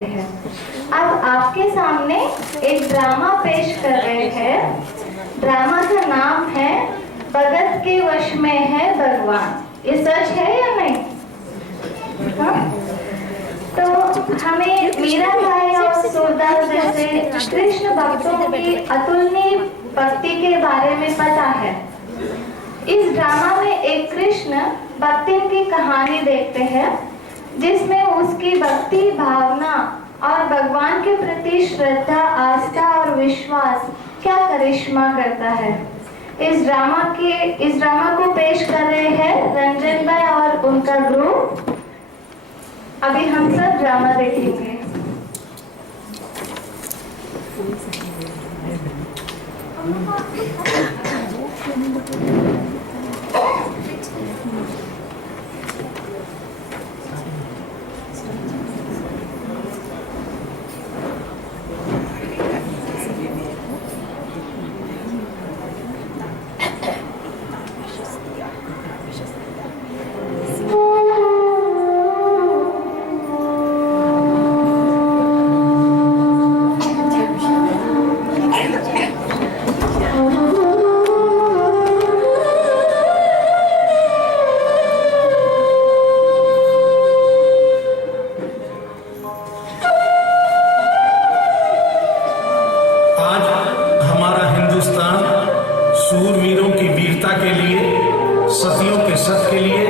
है। अब आपके सामने एक ड्रामा पेश कर रहे हैं। ड्रामा का नाम है भगत के वश में है भगवान। ये सच है या नहीं? हाँ? तो हमें मीरा भाई और सूरदास जैसे कृष्ण भक्तों की अतुलनीय भक्ति के बारे में पता है। इस ड्रामा में एक कृष्ण भक्ति की कहानी देखते हैं जिसमें उसकी भक्ति भावना और भगवान के प्रति श्रद्धा, आस्था और विश्वास क्या करिश्मा करता है। इस ड्रामा को पेश कर रहे हैं रंजन भाई और उनका ग्रुप। अभी हम सब ड्रामा देखेंगे। शूरवीरों की वीरता के लिए, सतियों के सत के लिए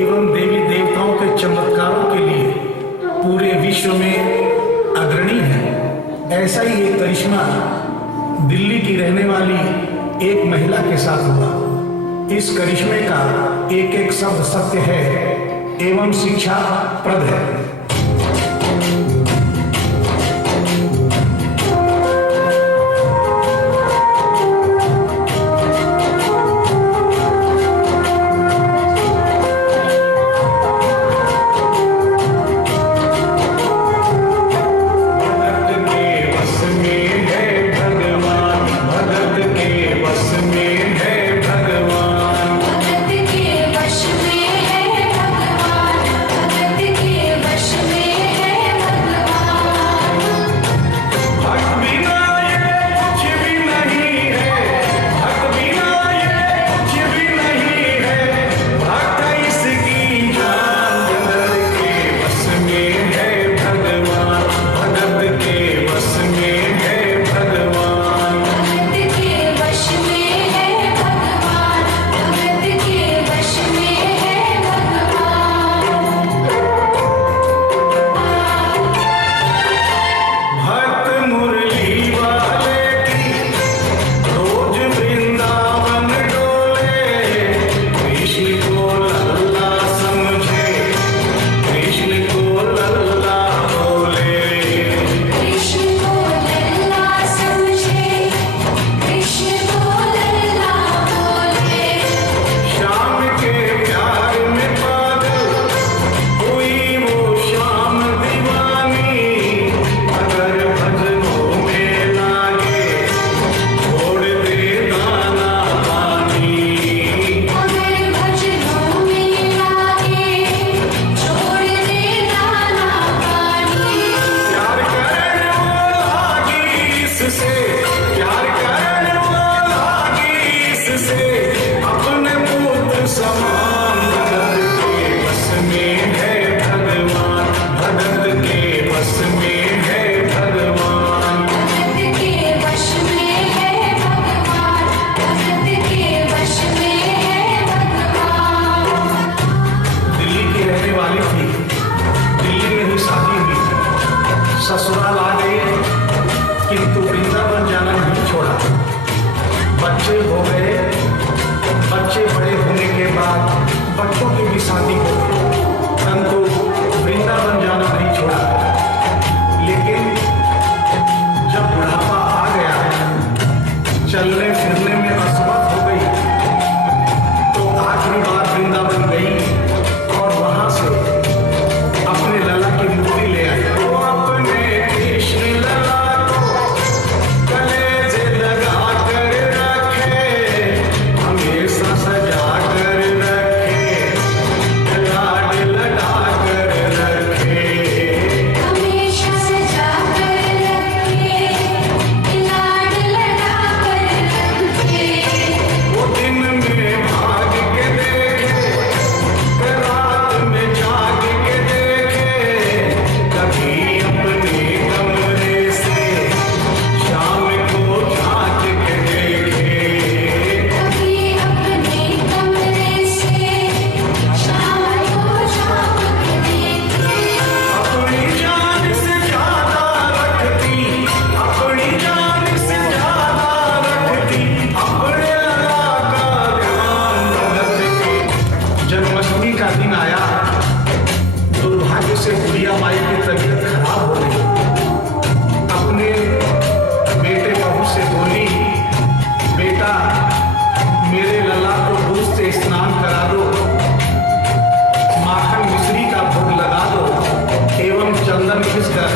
एवं देवी देवताओं के चमत्कारों के लिए पूरे विश्व में अग्रणी है। ऐसा ही एक करिश्मा दिल्ली की रहने वाली एक महिला के साथ हुआ। इस करिश्मे का एक एक शब्द सत्य है एवं शिक्षाप्रद है। वश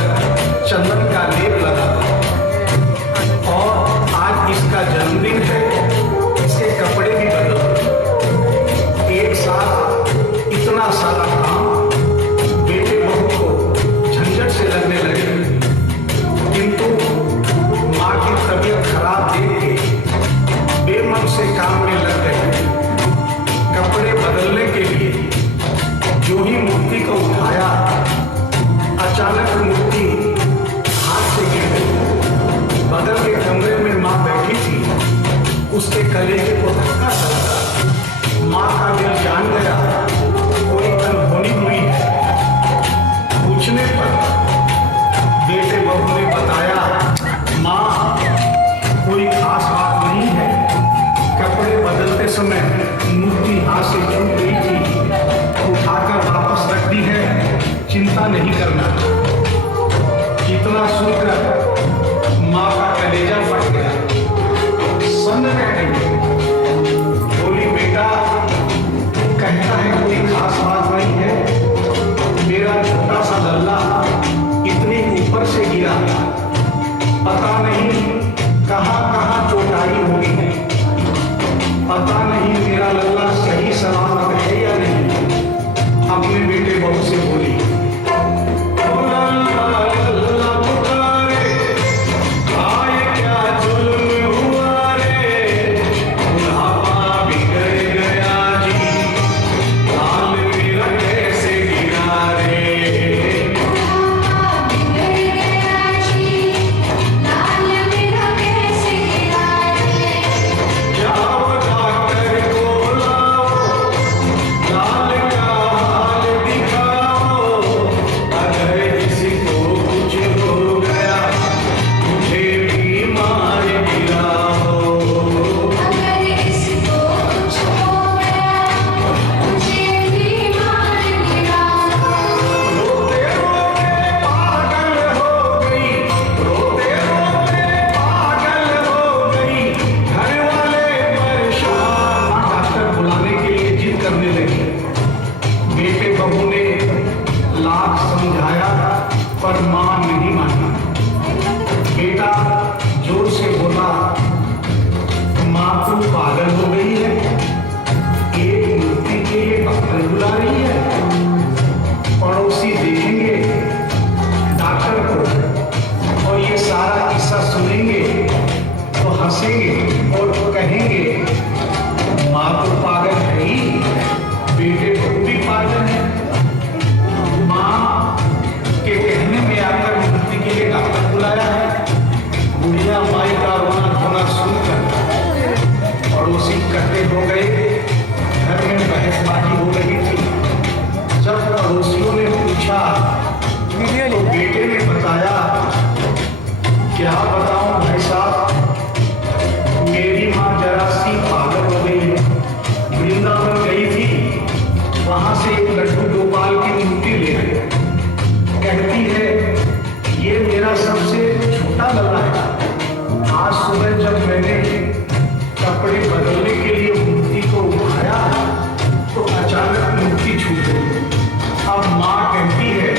कर चंदन का लेप लगा और आज इसका जन्मदिन है, इसके कपड़े भी बदलो। एक साथ इतना सारा काम बेटे बहू को झंझट से लगने लगे, किंतु माँ की तबीयत खराब देख के बेमन से काम में लग गए। कपड़े बदलने के लिए जो ही मूर्ति को उठाया, अचानक मूर्ति हाथ से गिर गई। बगल के कमरे में माँ बैठी थी, उसके कलेजे को धक्का लगा। माँ का दिल जान गया कोई अनहोनी हुई है। पूछने पर बेटे बहू ने बताया, माँ कोई खास बात नहीं है, कपड़े बदलते समय मूर्ति हाथ से छूट गई थी, उठाकर वापस रख दी है, चिंता नहीं करना। इतना सुनकर माँ का कलेजा फट गया, सन्न रह गई। बोली, बेटा कहता है कोई खास बात नहीं है, मेरा छोटा सा लल्ला इतनी ऊपर से गिरा, पता नहीं कहाँ कहाँ चोटाई होगी है, पता नहीं मेरा लल्ला सही सलामत है या नहीं। अपने बेटे बहू से बोली, पर मां नहीं मानी। बेटा जोर से बोला, मां तो पागल हो गई है, एक मूर्ति के लिए डॉक्टर बुला रही है। पड़ोसी देखेंगे डॉक्टर को और ये सारा किस्सा सुनेंगे तो हंसेंगे और कहेंगे मां तो पागल है ही, बेटे को भी पागल है। मां के कहने में आकर मूर्ति के लिए डॉक्टर बुलाया है। बुढ़िया माई का रोना धोना सुनकर पड़ोसी इकट्ठे हो गए। घर में बहसबाजी हो रही थी। जब पड़ोसियों ने पूछा तो बेटे ने बताया, क्या बताऊं भाई साहब, मेरी माँ जरा सी पागल हो गई है। वृंदावन गई थी, वहां से एक लड्डू गोपाल की मूर्ति ले आई। कहती है ये मेरा सबसे छोटा लल्ला है। आज सुबह जब मैंने कपड़े बदलने के लिए मूर्ति को उठाया तो अचानक मूर्ति छूट गई। अब माँ कहती है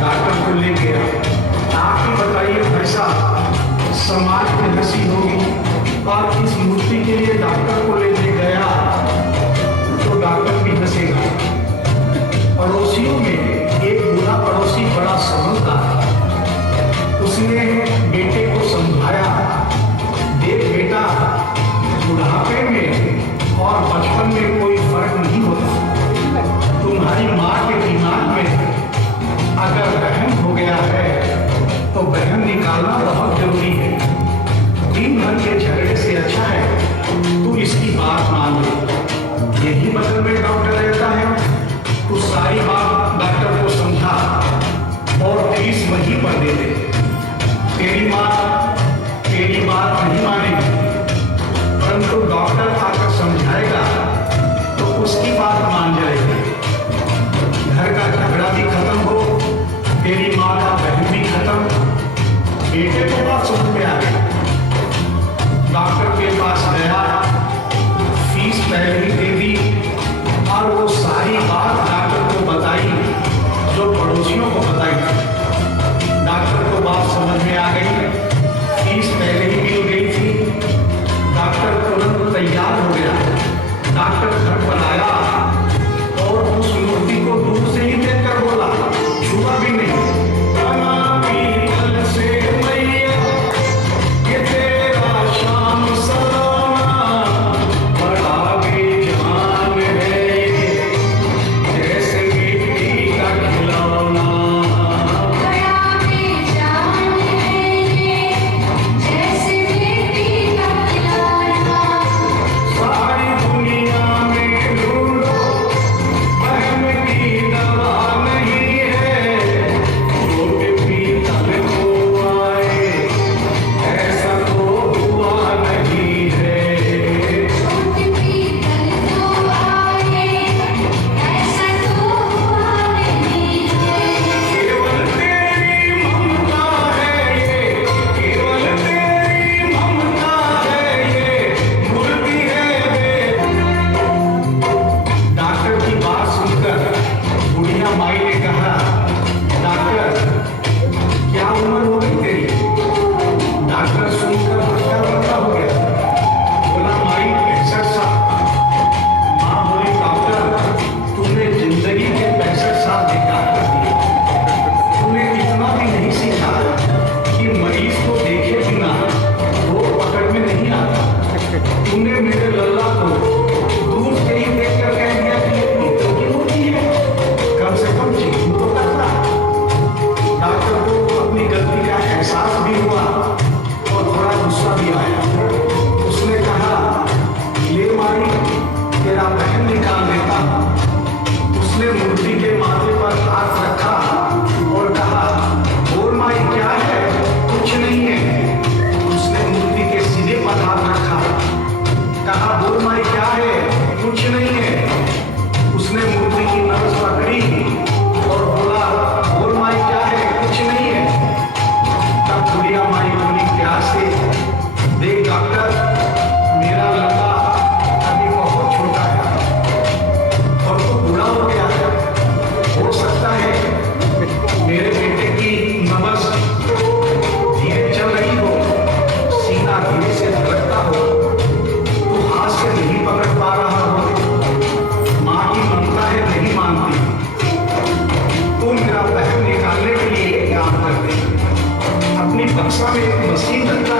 डॉक्टर को ले गया। आप ही बताइए भाई साहब, समाज में हंसी होगी और इस मूर्ति के लिए डॉक्टर को लेके गया तो डॉक्टर भी हंसेगा। पड़ोसियों में एक बुरा पड़ोसी बड़ा समझदार, उसने बेटे को समझाया, देख बेटा, बुढ़ापे में और बचपन में कोई फर्क नहीं होता। तुम्हारी माँ के दिमाग में अगर बहन हो गया है तो बहन निकालना बहुत जरूरी है। दिन भर के झगड़े से अच्छा है तू इसकी बात मान ले। यही बगल में डॉक्टर रहता है, तू सारी बात डॉक्टर को समझा और फीस वहीं पर दे दे। तेरी माँ तेरी बात नहीं मानेगी, परंतु डॉक्टर आकर समझाएगा तो उसकी बात मान जाएगी। घर का झगड़ा भी खत्म हो, तेरी माँ का बहन भी खत्म। बेटे को बात समझ में आ गई। डॉक्टर के पास गया, फीस पहले ही दे दी और वो सारी बात डॉक्टर को बताई जो पड़ोसियों को बताई। बक्सा में एक मशीन रखता